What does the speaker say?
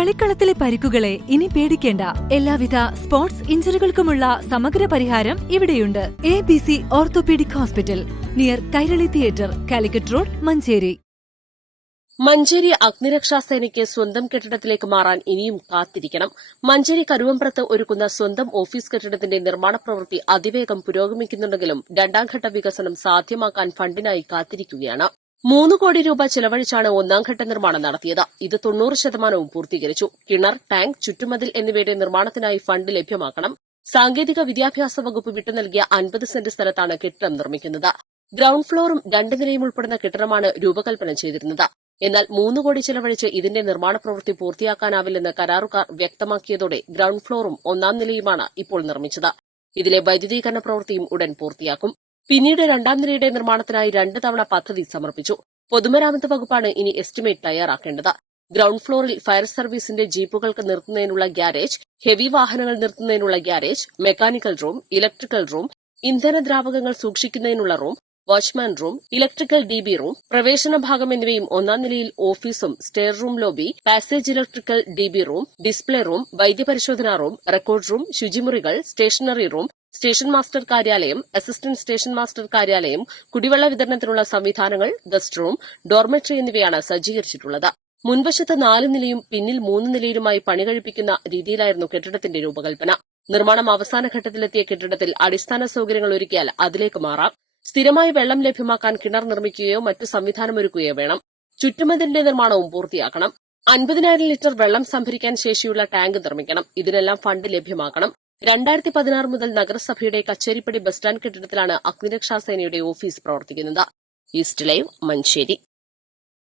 കളിക്കളത്തിലെ പരിക്കുകളെ ഇനി പേടിക്കേണ്ട. എല്ലാവിധ സ്പോർട്സ് ഇഞ്ചുറികൾക്കുമുള്ള സമഗ്ര പരിഹാരം ഇവിടെയുണ്ട്. ABC orthopaedic hospital, near Kairali theatre, Calicut road, Manjeri. Manjeri അഗ്നിരക്ഷാസേനയ്ക്ക് സ്വന്തം കെട്ടിടത്തിലേക്ക് മാറാൻ ഇനിയും കാത്തിരിക്കണം. മഞ്ചേരി കരുവമ്പ്രത്ത് ഒരുക്കുന്ന സ്വന്തം ഓഫീസ് കെട്ടിടത്തിന്റെ നിർമ്മാണ പ്രവൃത്തി അതിവേഗം പുരോഗമിക്കുന്നുണ്ടെങ്കിലും രണ്ടാംഘട്ട വികസനം സാധ്യമാക്കാൻ ഫണ്ടിനായി കാത്തിരിക്കുകയാണ്. 3 കോടി രൂപ ചെലവഴിച്ചാണ് ഒന്നാംഘട്ട നിർമ്മാണം നടത്തിയത്. ഇത് 90% പൂർത്തീകരിച്ചു. കിണർ, ടാങ്ക്, ചുറ്റുമതിൽ എന്നിവയുടെ നിർമ്മാണത്തിനായി ഫണ്ട് ലഭ്യമാക്കണം. സാങ്കേതിക വിദ്യാഭ്യാസ വകുപ്പ് വിട്ടു നൽകിയ 50 സെന്റ് സ്ഥലത്താണ് കെട്ടിടം നിർമ്മിക്കുന്നത്. ഗ്രൌണ്ട് ഫ്ലോറും 2 നിലയും ഉൾപ്പെടുന്ന കെട്ടിടമാണ് രൂപകൽപ്പന ചെയ്തിരുന്നത്. എന്നാൽ 3 കോടി ചെലവഴിച്ച് ഇതിന്റെ നിർമ്മാണ പ്രവൃത്തി പൂർത്തിയാക്കാനാവില്ലെന്ന് കരാറുകാർ വ്യക്തമാക്കിയതോടെ ഗ്രൌണ്ട് ഫ്ലോറും 1-ാം നിലയുമാണ് ഇപ്പോൾ നിർമ്മിച്ചത്. ഇതിലെ വൈദ്യുതീകരണ പ്രവൃത്തിയും ഉടൻ പൂർത്തിയാക്കും. പിന്നീട് 2-ാം നിലയുടെ നിർമ്മാണത്തിനായി 2 തവണ പദ്ധതി സമർപ്പിച്ചു. പൊതുമരാമത്ത് വകുപ്പാണ് ഇനി എസ്റ്റിമേറ്റ് തയ്യാറാക്കേണ്ടത്. ഗ്രൌണ്ട് ഫ്ലോറിൽ ഫയർ സർവീസിന്റെ ജീപ്പുകൾക്ക് നിർത്തുന്നതിനുള്ള ഗ്യാരേജ്, ഹെവി വാഹനങ്ങൾ നിർത്തുന്നതിനുള്ള ഗ്യാരേജ്, മെക്കാനിക്കൽ റൂം, ഇലക്ട്രിക്കൽ റൂം, ഇന്ധനദ്രാവകങ്ങൾ സൂക്ഷിക്കുന്നതിനുള്ള room, watchman room, electrical DB room, പ്രവേശന ഭാഗം എന്നിവയും 1-ാം നിലയിൽ ഓഫീസും stair room lobby, passage electrical DB room, display room, വൈദ്യപരിശോധനാ റൂം, റെക്കോർഡ് റൂം, ശുചിമുറികൾ, സ്റ്റേഷനറി റൂം, സ്റ്റേഷൻ മാസ്റ്റർ കാര്യാലയം, അസിസ്റ്റന്റ് സ്റ്റേഷൻ മാസ്റ്റർ കാര്യാലയം, കുടിവെള്ള വിതരണത്തിനുള്ള സംവിധാനങ്ങൾ, ഗസ്റ്റ് റൂം, ഡോർമെട്രി എന്നിവയാണ് സജ്ജീകരിച്ചിട്ടുള്ളത്. മുൻവശത്ത് 4 നിലയും പിന്നിൽ 3 നിലയിലുമായി പണി കഴിപ്പിക്കുന്ന രീതിയിലായിരുന്നു കെട്ടിടത്തിന്റെ രൂപകൽപ്പന. നിർമ്മാണം അവസാന ഘട്ടത്തിലെത്തിയ കെട്ടിടത്തിൽ അടിസ്ഥാന സൌകര്യങ്ങൾ ഒരുക്കിയാൽ അതിലേക്ക് മാറാം. സ്ഥിരമായി വെള്ളം ലഭ്യമാക്കാൻ കിണർ നിർമ്മിക്കുകയോ മറ്റു സംവിധാനമൊരുക്കുകയോ വേണം. ചുറ്റുമതിലിന്റെ നിർമ്മാണവും പൂർത്തിയാക്കണം. 50,000 ലിറ്റർ വെള്ളം സംഭരിക്കാൻ ശേഷിയുള്ള ടാങ്ക് നിർമ്മിക്കണം. ഇതിനെല്ലാം ഫണ്ട് ലഭ്യമാക്കണം. 2016 മുതൽ നഗരസഭയുടെ കച്ചേരിപ്പടി ബസ് സ്റ്റാൻഡ് കെട്ടിടത്തിലാണ് അഗ്നിരക്ഷാസേനയുടെ ഓഫീസ് പ്രവർത്തിക്കുന്നത്. East live, Manjeri.